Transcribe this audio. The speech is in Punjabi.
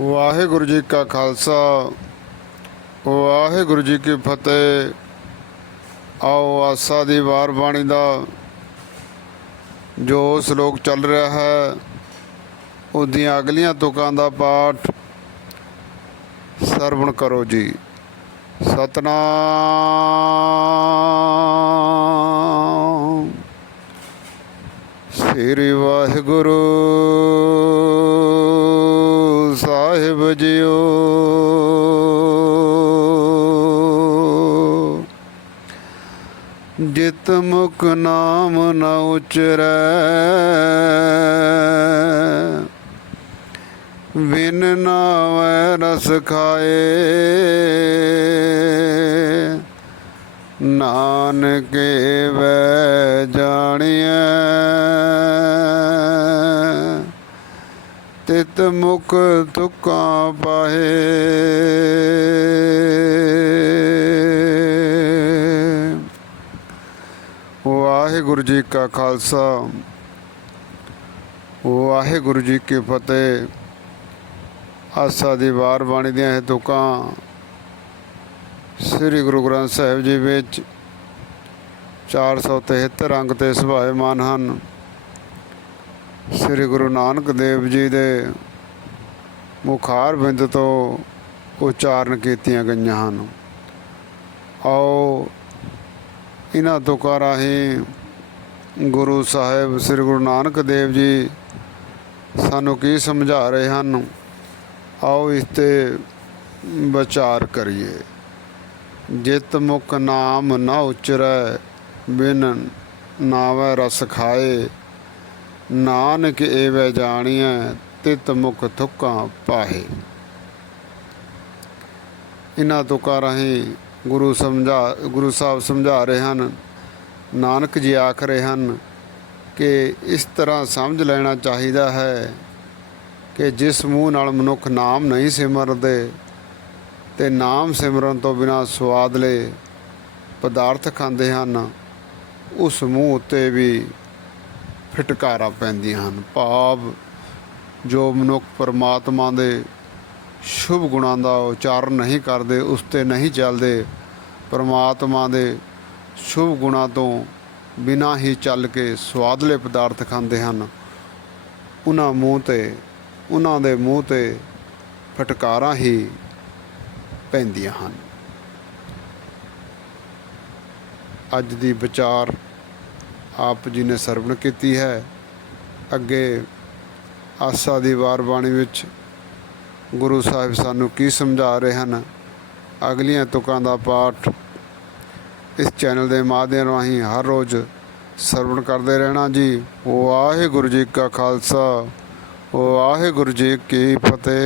ਵਾਹਿਗੁਰੂ ਜੀ ਕਾ ਖਾਲਸਾ, ਵਾਹਿਗੁਰੂ ਜੀ ਕੀ ਫਤਿਹ। ਆਓ ਆਸਾ ਦੀ ਵਾਰ ਬਾਣੀ ਦਾ ਜੋ ਸ਼ਲੋਕ ਚੱਲ ਰਿਹਾ ਹੈ, ਉਹਦੀਆਂ ਅਗਲੀਆਂ ਤੁਕਾਂ ਦਾ ਪਾਠ ਸਰਵਣ ਕਰੋ ਜੀ। ਸਤਨਾਮ। ਸ੍ਰੀ ਵਾਹਿਗੁਰੂ। ਸਾਹਿਬ ਜੀਓ ਜਿਤ ਮੁਖ ਨਾਮ ਨ ਉਚਰੈ। ਵਿਨ ਨਾਵੈ ਰਸ ਖਾਏ। ਨਾਨਕੇ ਵੈ ਜਾਣੀਐ। ਤਿਤ ਮੁਖ ਤੁਕਾਂ ਪਾਹੇ। ਵਾਹਿਗੁਰੂ ਜੀ ਕਾ ਖਾਲਸਾ, ਵਾਹਿਗੁਰੂ ਜੀ ਕੀ ਫਤਿਹ। ਆਸਾ ਦੀ ਵਾਰ ਬਾਣੀ ਦੀਆਂ ਇਹ ਤੁਕਾਂ ਸ੍ਰੀ ਗੁਰੂ ਗ੍ਰੰਥ ਸਾਹਿਬ ਜੀ ਵਿੱਚ 473 ਅੰਗ ਤੇ ਸੁਭਾਏਮਾਨ ਹਨ। ਸ੍ਰੀ ਗੁਰੂ ਨਾਨਕ ਦੇਵ ਜੀ ਦੇ ਮੁਖਾਰ ਬਿੰਦ ਤੋਂ ਉਚਾਰਨ ਕੀਤੀਆਂ ਗਈਆਂ ਹਨ। ਆਓ ਇਹਨਾਂ ਤੁਕਾਂ ਰਾਹੀਂ ਗੁਰੂ ਸਾਹਿਬ ਸ੍ਰੀ ਗੁਰੂ ਨਾਨਕ ਦੇਵ ਜੀ ਸਾਨੂੰ ਕੀ ਸਮਝਾ ਰਹੇ ਹਨ, ਆਓ ਇਸ ਤੇ ਵਿਚਾਰ ਕਰੀਏ। ਜਿਤ ਮੁਖ ਨਾਮ ਨਾ ਉਚਰੈ, ਬਿਨ ਨਾਵੈ ਰਸ ਖਾਏ। ਨਾਨਕ ਏਵੈ ਜਾਣੀਐ, ਤਿਤ ਮੁਖ ਥੁਕਾਂ ਪਾਹੇ। ਇਹਨਾਂ ਤੁਕਾਂ ਰਾਹੀਂ ਗੁਰੂ ਸਮਝਾ, ਗੁਰੂ ਸਾਹਿਬ ਸਮਝਾ ਰਹੇ ਹਨ, ਨਾਨਕ ਜੀ ਆਖ ਰਹੇ ਹਨ ਕਿ ਇਸ ਤਰ੍ਹਾਂ ਸਮਝ ਲੈਣਾ ਚਾਹੀਦਾ ਹੈ ਕਿ ਜਿਸ ਮੂੰਹ ਨਾਲ ਮਨੁੱਖ ਨਾਮ ਨਹੀਂ ਸਿਮਰਦੇ, ਤੇ ਨਾਮ ਸਿਮਰਨ ਤੋਂ ਬਿਨਾ ਸਵਾਦਲੇ ਪਦਾਰਥ ਖਾਂਦੇ ਹਨ, ਉਸ ਮੂੰਹ ਉੱਤੇ ਵੀ ਫਟਕਾਰਾਂ ਪੈਂਦੀਆਂ ਹਨ। ਭਾਵ ਜੋ ਮਨੁੱਖ ਪਰਮਾਤਮਾ ਦੇ ਸ਼ੁਭ ਗੁਣਾਂ ਦਾ ਉਚਾਰਨ ਨਹੀਂ ਕਰਦੇ, ਉਸ ਤੇ ਨਹੀਂ ਚੱਲਦੇ, ਪਰਮਾਤਮਾ ਦੇ ਸ਼ੁਭ ਗੁਣਾਂ ਤੋਂ ਬਿਨਾਂ ਹੀ ਚੱਲ ਕੇ ਸਵਾਦਲੇ ਪਦਾਰਥ ਖਾਂਦੇ ਹਨ। ਉਹਨਾਂ ਮੂੰਹ ਤੇ, ਉਹਨਾਂ ਦੇ ਮੂੰਹ ਤੇ ਫਟਕਾਰਾਂ ਹੀ ਪੈਂਦੀਆਂ ਹਨ। ਅੱਜ ਦੀ ਵਿਚਾਰ ਆਪ ਜੀ ਨੇ ਸਰਵਣ ਕੀਤੀ ਹੈ। ਅੱਗੇ ਆਸਾ ਦੀ ਵਾਰ ਬਾਣੀ ਵਿੱਚ ਗੁਰੂ ਸਾਹਿਬ ਸਾਨੂੰ ਕੀ ਸਮਝਾ ਰਹੇ ਹਨ, ਅਗਲੀਆਂ ਤੁਕਾਂ ਦਾ ਪਾਠ ਇਸ ਚੈਨਲ ਦੇ ਮਾਧਿਅਮ ਰਾਹੀਂ ਹਰ ਰੋਜ਼ ਸਰਵਣ ਕਰਦੇ ਰਹਿਣਾ ਜੀ। ਵਾਹਿਗੁਰੂ ਜੀ ਕਾ ਖਾਲਸਾ, ਵਾਹਿਗੁਰੂ ਜੀ ਕੀ ਫਤਿਹ।